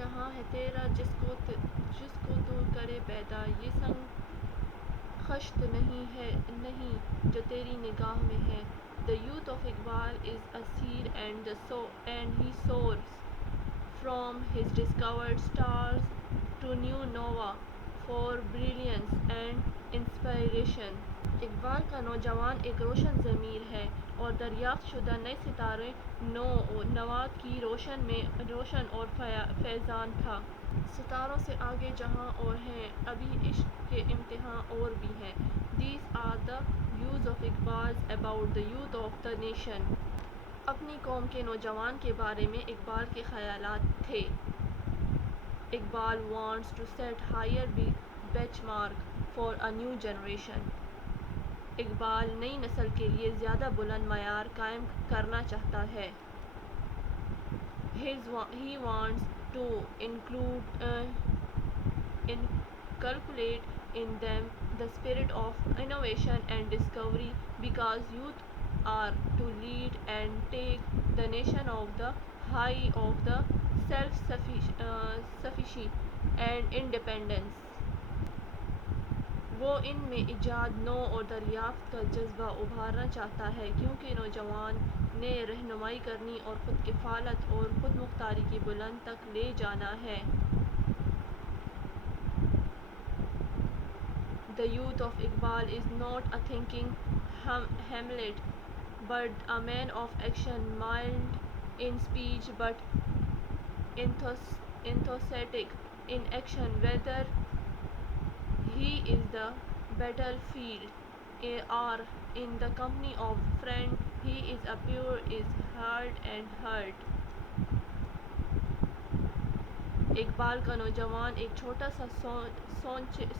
जहाँ है तेरा जिसको तू करे पैदा, ये संग खश्त नहीं है नहीं जो तेरी निगाह में है। The youth of Iqbal is a seed and he soars from his discovered stars to new nova for brilliance and inspiration. Iqbal का नौजवान एक रोशन ज़मीर है और दरियाफ्त शुदा नए सितारे नवात की रोशन और फैज़ान था। सितारों से आगे जहाँ और हैं, अभी इश्क के इम्तिहान और भी हैं। These are the views of Iqbal about the youth of the nation. अपनी कौम के नौजवान के बारे में इकबाल के ख़यालात थे। Iqbal wants to set higher benchmark for a new generation. Iqbal नई नस्ल के लिए ज़्यादा बुलंद मयार कायम करना चाहता है। He wants to inculcate in them the spirit of innovation and discovery, because youth are to lead and take the nation of the high of the self-sufficiency and independence. वो इनमें इजाद नो और दरियाफ्त का जज्बा उभारना चाहता है, क्योंकि नौजवान ने रहनुमाई करनी और ख़ुद किफ़ालत और ख़ुद मुख्तारी की बुलंद तक ले जाना है। The youth of Iqbal is not a thinking Hamlet, but a man of action, mild in speech but enthusiastic in action. Whether he is the battlefield or in the company of friend, he is a pure is heart and heart. Iqbal का नौजवान एक छोटा सा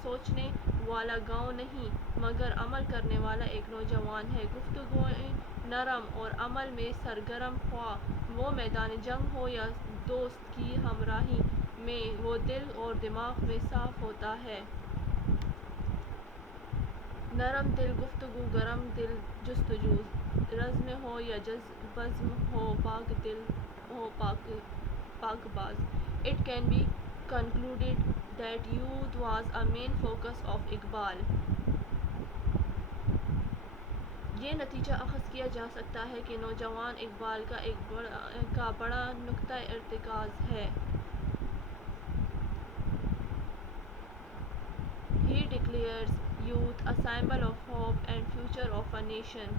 सोचने वाला गाँव नहीं, मगर अमल करने वाला एक नौजवान है। गुफ्तगूएं नरम और अमल में सरगर्म, ख्वाह वो मैदान जंग हो या दोस्त की हमराही में, वो दिल और दिमाग में साफ होता है। नरम दिल गुफ्तगू, गरम दिल जुस्तजू, रज़्म हो या बज़्म हो, पाक दिल हो पाकबाज. It can be concluded that youth was a main focus of Iqbal. ये नतीजा अख़ज़ किया जा सकता है कि नौजवान इकबाल का बड़ा नुक्ता इर्तिकाज़ है। He declares youth a symbol of hope and future of a nation.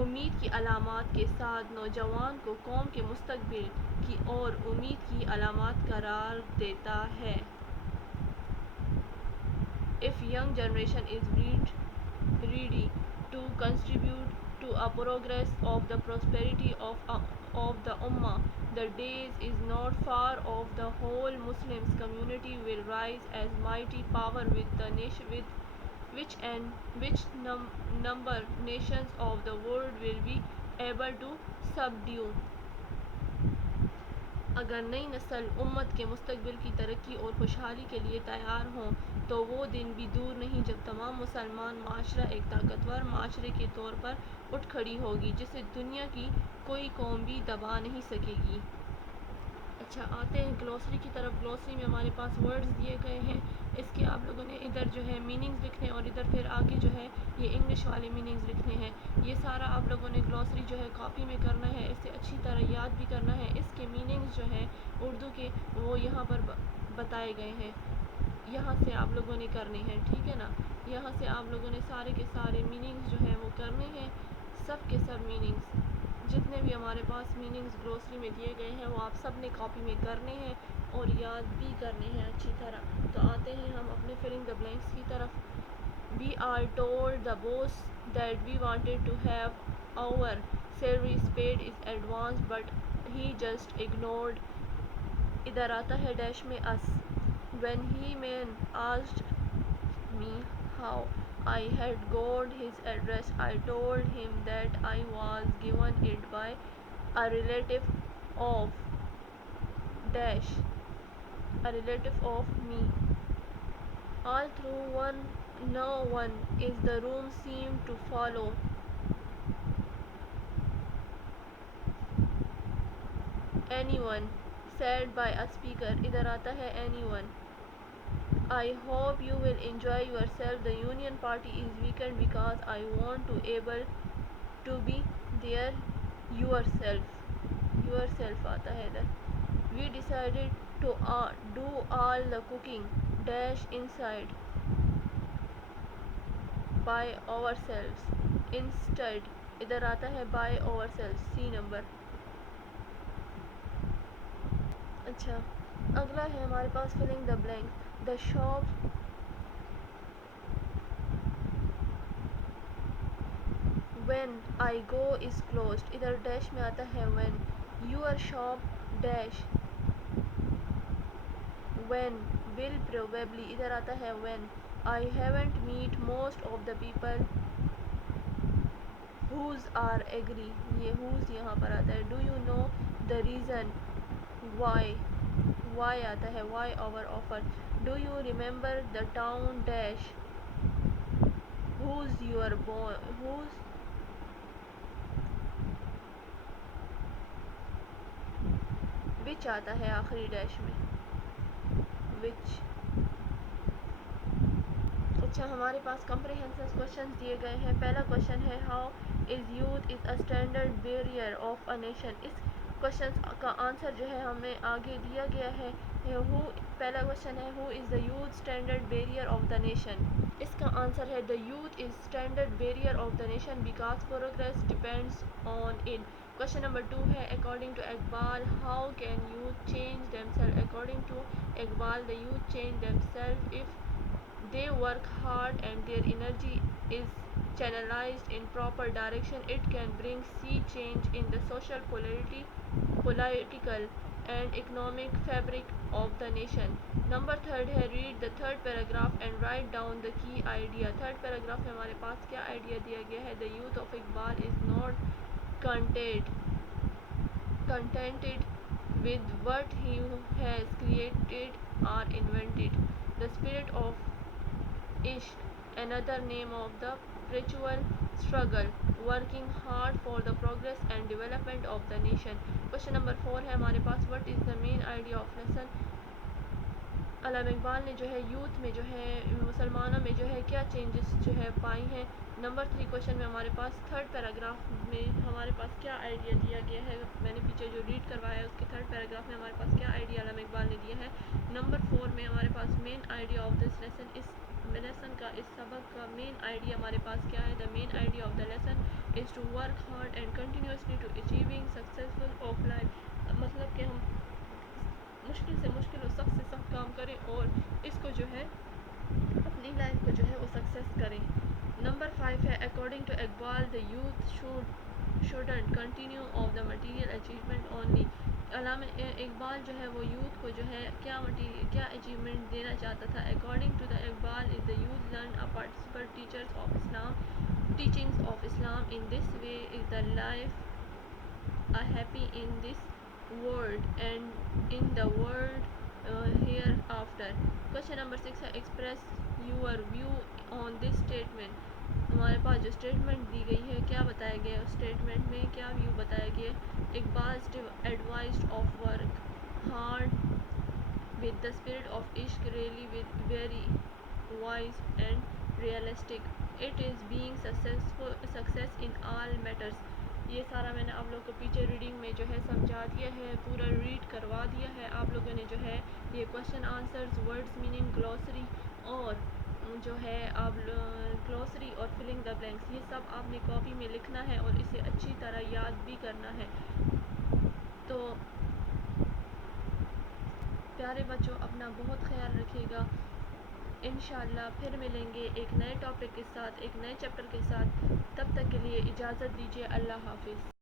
उम्मीद की अलामात के साथ नौजवान को कौम के मुस्तक़बिल की ओर उम्मीद की अलामत करार देता है। If young generation is ready to contribute to a progress of the prosperity of the ummah, the days is not far off the whole Muslim community will rise as mighty power with the nation which number nations of the world will be able to subdue. अगर नई नस्ल उम्मत के मुस्तक़बिल की तरक्की और खुशहाली के लिए तैयार हों, तो वो दिन भी दूर नहीं जब तमाम मुसलमान माशरा एक ताकतवर माशरे के तौर पर उठ खड़ी होगी, जिसे दुनिया की कोई कौम भी दबा नहीं सकेगी। अच्छा, आते हैं ग्लॉसरी की तरफ। ग्लॉसरी में हमारे पास वर्ड्स दिए गए हैं। इसके आप लोगों ने इधर जो है मीनिंग्स लिखने और इधर फिर आगे जो है ये इंग्लिश वाले मीनिंग्स लिखने हैं। ये सारा आप लोगों ने ग्लॉसरी जो है कॉपी में करना है, इसे अच्छी तरह याद भी करना है। इसके मीनिंग्स जो हैं उर्दू के वो यहाँ पर बताए गए हैं, यहाँ से आप लोगों ने करने हैं, ठीक है ना। यहाँ से आप लोगों ने सारे के सारे मीनिंग्स जो हैं वो करने हैं, सब के सब मीनिंग्स जितने भी हमारे पास मीनिंग्स ग्लॉसरी में दिए गए हैं वो आप सब ने कॉपी में करने हैं और याद भी करने हैं अच्छी तरह। तो आते हैं हम अपने फिलिंग द ब्लैंक्स की तरफ। We are told the boss that we wanted to have our salary paid is advance but he just ignored. इधर आता है डैश में us. When he man asked me how I had got his address, I told him that I was given it by a relative of dash, a relative of me. All through no one in the room seemed to follow. anyone said by a speaker, इधर आता है anyone. I hope you will enjoy yourself. The Union Party is weekend because I want to able to be there yourself. Yourself आता है इधर. We decided to do all the cooking dash inside by ourselves. Instead इधर आता है by ourselves. C number. अच्छा, अगला है हमारे पास filling the blank. The shop when I go is closed. इधर डैश में आता है when. Your shop dash when will probably. इधर आता है when. I haven't meet most of the people whose are agree. ये whose यहाँ पर आता है. Do you know the reason why आता है why our offer. Do you remember the town dash whose your born whose which आता है आखिरी डैश में which. अच्छा, हमारे पास कम्प्रिहेंसिव क्वेश्चन दिए गए हैं. पहला क्वेश्चन है how is youth is a standard bearer of a nation. इस क्वेश्चन का आंसर जो है हमें आगे दिया गया है. हु पहला क्वेश्चन है who is the youth standard bearer of the nation. इसका आंसर है the youth is standard bearer of the nation because progress depends on it. Question number 2 है according to Iqbal how can youth change themself. According to Iqbal the youth change themself if they work hard and their energy is channelized in proper direction. It can bring sea change in the social political and economic fabric of the nation. Number 3 है read the third paragraph and write down the key idea. Third paragraph में हमारे पास क्या idea दिया गया है. The youth of Iqbal is not contented with what he has created or invented. The spirit of Ishq, another name of the spiritual struggle, working hard for the progress and development of the nation. Question number 4 है हमारे पास what is the main idea of lesson. Allama Iqbal ने जो है youth में जो है मुसलमानों में जो है क्या चेंजेस जो है पाई हैं. नंबर 3 क्वेश्चन में हमारे पास थर्ड पैराग्राफ में हमारे पास क्या आइडिया दिया गया है. मैंने पीछे जो रीड करवाया है उसके थर्ड पैराग्राफ में हमारे पास क्या आइडिया अल्लामा इकबाल ने दिया है. नंबर 4 में हमारे पास main idea of this lesson. इस लेसन का इस सबक का मेन आइडिया हमारे पास क्या है. The main idea of the lesson is to work hard and continuously to achieving successful of life. मतलब कि हम मुश्किल से मुश्किल और सख्त से सख्त काम करें और इसको जो है अपनी लाइफ को जो है वो सक्सेस करें. नंबर 5 है according to Iqbal the youth shouldn't continue of the material achievement only. Allama Iqbal जो है वो यूथ को जो है क्या अचीवमेंट देना चाहता था. According to the Iqbal is the youth learn a participle teachings of Islam. In this way is the life a happy in this world and in the world hereafter. Question number 6 है express your view on this statement. हमारे पास जो statement दी गई है क्या बताया गया है. उस स्टेटमेंट में क्या व्यू बताया गया है. Iqbal advised of work hard with the spirit of इश्क really with very wise and realistic. It is being success in all matters. ये सारा मैंने आप लोग को पीछे रीडिंग में जो है समझा दिया है, पूरा रीड करवा दिया है. आप लोगों ने जो है ये question answers words meaning glossary और जो है आप ग्लॉसरी और फिलिंग द ब्लैंक्स ये सब आपने कॉपी में लिखना है और इसे अच्छी तरह याद भी करना है. तो प्यारे बच्चों अपना बहुत ख्याल रखिएगा. इंशाअल्लाह फिर मिलेंगे एक नए टॉपिक के साथ, एक नए चैप्टर के साथ. तब तक के लिए इजाज़त दीजिए. अल्लाह हाफिज़.